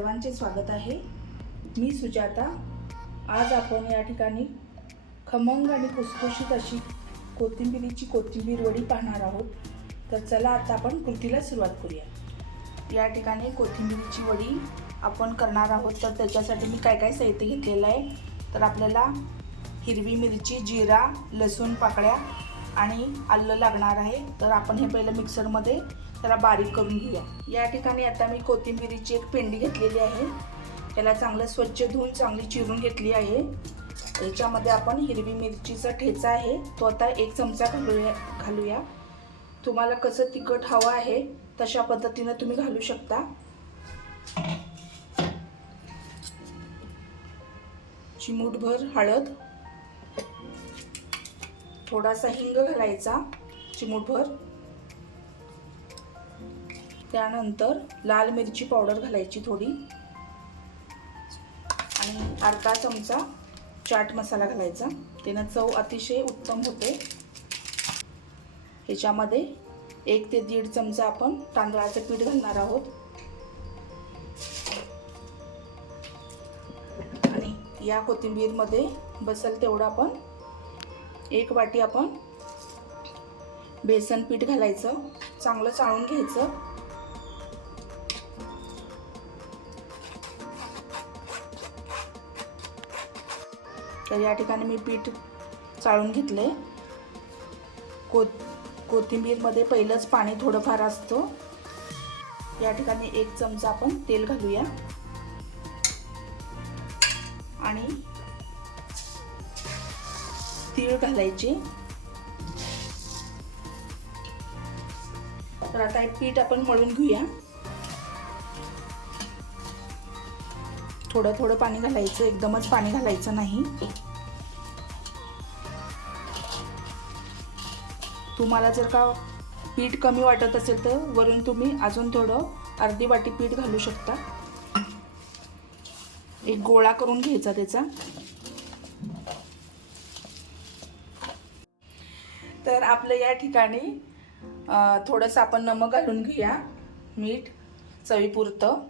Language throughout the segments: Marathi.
सर्वांचे स्वागत आहे। मी सुजाता। आज आपण या ठिकाणी खमंग आणि खुसखुशीत अशी कोथिंबीर वडी पाहणार आहोत। तर चला आता आपण कृतीला सुरुवात करूया। या ठिकाणी कोथिंबीरीची वडी आपण करणार आहोत। तर त्याच्यासाठी मी काय साहित्य घेतलेलं आहे तर आपल्याला हिरवी मिरची, जिरा, लसूण पाकळ्या आणि आलं लागणार आहे। तर आपण हे पहिलं मिक्सरमध्ये त्याला बारीक करून घेऊया। या ठिकाणी आता मी कोथिंबीरीची एक पेंडी घेतलेली आहे। त्याला चांगलं स्वच्छ धुवून चांगली चिरून घेतली आहे। याच्यामध्ये आपण हिरवी मिरचीचा ठेचा आहे तो आता 1 चमचा घालूया। तुम्हाला कसं तिखट हवं आहे तशा पद्धतीने तुम्ही घालू शकता। चिमूटभर हळद, थोडासा हिंग घालायचा चिमूटभर, त्यानंतर लाल मिरची पावडर घालायची थोडी आणि अर्धा चमचा चाट मसाला घालायचा। त्याने चव अतिशय उत्तम होते। ह्याच्यामध्ये 1 ते 1.5 चमचा आपण तांदळाचं पीठ घालणार आहोत आणि या कोथिंबीरमध्ये बसेल तेवढं आपण 1 वाटी आपण बेसन पीठ घालायचं। चांगलं चाळून घ्यायचं। तर या ठिकाणी मी पीठ चाळून घेतले। कोथिंबीरमध्ये पहिलंच पाणी थोडंफार असतं। या ठिकाणी 1 चमचा आपण तेल घालूया आणि तीळ घालायचे। तर आता हे पीठ आपण मळून घेऊया। थोडं पाणी घालायचं, एकदमच पाणी घालायचं नाही। तुम्हाला जर का पीठ कमी वाटत असेल तर वरून तुम्ही अजून थोडं अर्धी वाटी पीठ घालू शकता। एक गोळा करून घ्यायचा त्याचा। तर आपलं या ठिकाणी थोडंसं आपण नमक घालून घेऊया, मीठ चवीपुरतं।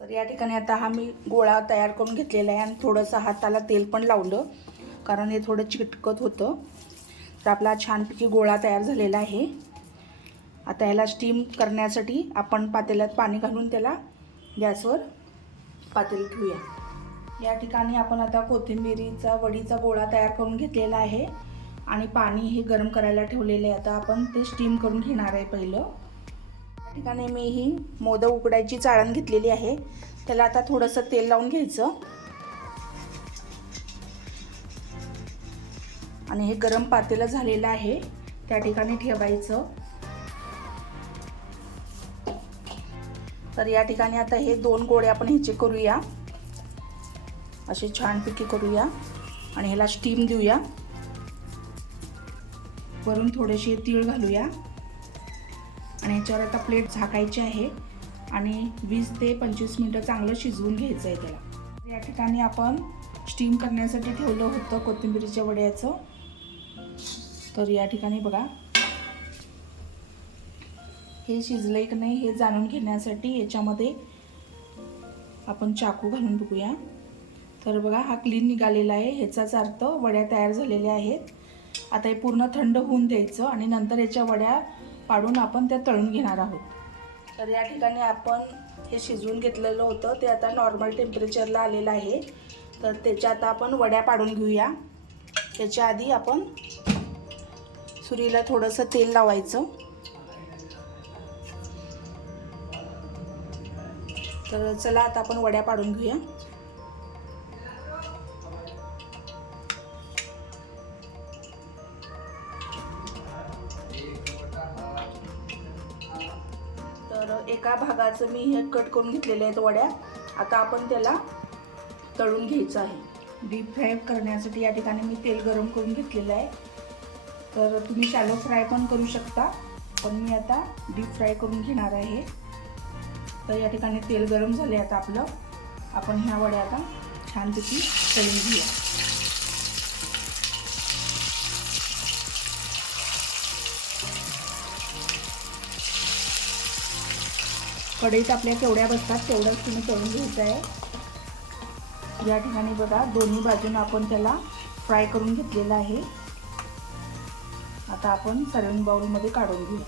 तर या ठिकाणी आता हा मी गोळा तयार करून घेतलेला आहे आणि थोडंसं हाताला तेल पण लावलं कारण हे थोडं चिकटकत होतं। तर आपला छानपैकी गोळा तयार झालेला आहे। आता याला स्टीम करण्यासाठी आपण पातेल्यात पाणी घालून त्याला गॅसवर पातेलं ठेवूया। या ठिकाणी आपण आता कोथिंबीरीचा वडीचा गोळा तयार करून घेतलेला आहे आणि पाणी हे गरम करायला ठेवलेले आहे। आता आपण ते स्टीम करून घेणार आहे पहिलं। या ठिकाणी मी ही मोदक उकडायची चाळण घेतलेली आहे। त्याला आता थोडंसं तेल लावून घ्यायचं आणि हे गरम पातेलं झालेलं आहे त्या ठिकाणी ठेवायचं। तर या ठिकाणी आता हे 2 गोळे आपण ह्याचे करूया, असे छानपैकी करूया आणि ह्याला स्टीम देऊया। वरून थोडेसे तीळ घालूया आणि ह्याच्यावर आता प्लेट झाकायची आहे आणि 20 ते 25 मिनिटं चांगलं शिजवून घ्यायचं आहे त्याला। या ठिकाणी आपण स्टीम करण्यासाठी ठेवलं होतं कोथिंबीरीच्या वड्याचं। तर या ठिकाणी बघा हे शिजलंय की नाही हे जाणून घेण्यासाठी याच्यामध्ये आपण चाकू घालून बघूया। तर बघा हा क्लीन निघालेला आहे, ह्याचाच अर्थ वड्या तयार झालेल्या आहेत। आता हे पूर्ण थंड होऊन द्यायचं आणि नंतर याच्या वड्या पाडून आपण त्या तळून घेणार आहोत। तर या ठिकाणी आपण हे शिजवून घेतलेलं होतं ते आता नॉर्मल टेम्परेचरला आलेलं आहे। तर त्याच्या आता आपण वड्या पाडून घेऊया। त्याच्या आधी आपण सुरीला थोडंसं तेल लावायचं। तर चला आता आपण वड्या पाडून घेऊया। तर एका भागाचं मी हे कट करून घेतलेले आहेत वड्या। आता आपण त्याला तळून घ्यायचं आहे। डीप फ्राय करण्यासाठी या ठिकाणी मी तेल गरम करून घेतलेलं आहे। तर तुम्ही शॅलो फ्राय पण करू शकता, पण मी आता डीप फ्राय करून घेणार आहे। तर या ठिकाणी तेल गरम झाले आता आपलं। आपण ह्या वड्या आता छानपैकी तळून घेऊया। कढईत आपल्या केवढ्या बसतात तेवढंच तुम्ही तळून घ्यायचं आहे। या ठिकाणी बघा दोन्ही बाजूने आपण त्याला फ्राय करून घेतलेलं आहे। आता आपण सर्विंग बाउलमध्ये काढून घेऊ।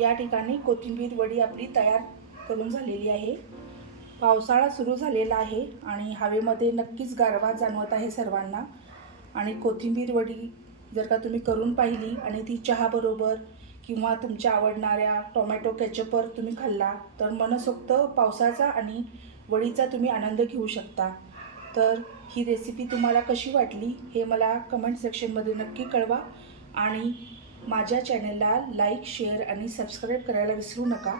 या ठिकाणी कोथिंबीर वडी आपली तयार करून झालेली आहे। पावसाळा सुरू झालेला आहे आणि हवेमध्ये नक्कीच गारवा जाणवत आहे सर्वांना। आणि कोथिंबीर वडी जर का तुम्ही करून पाहिली आणि ती चहाबरोबर किंवा तुमच्या आवडणाऱ्या टोमॅटो केचपवर तुम्ही खाल्ला तर मनसोक्त पावसाचा आणि वडीचा तुम्ही आनंद घेऊ शकता। तर ही रेसिपी तुम्हाला कशी वाटली हे मला कमेंट सेक्शनमध्ये नक्की कळवा आणि माझ्या चॅनलला लाईक, शेअर आणि सबस्क्राईब करायला विसरू नका।